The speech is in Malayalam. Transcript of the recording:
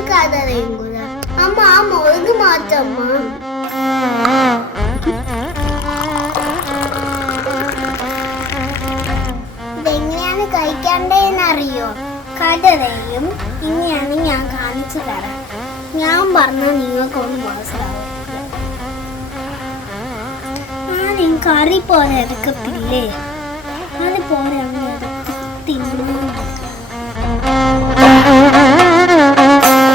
കുറച്ച് കഥയും കൂടെ. അമ്മ ആ മുളക് മാറ്റമ്മ. ഇതെങ്ങനെയാണ് കഴിക്കണ്ടേന്നറിയോ? കടലയും ഇങ്ങനെയാണ് ഞാൻ കാണിച്ചു തരാം. ഞാൻ പറഞ്ഞ നിങ്ങൾക്കൊന്നും മനസ്സിലാവും. ആദ്യം കറി പോലെ എടുക്കത്തില്ലേ, അതുപോലെ തിന്നു.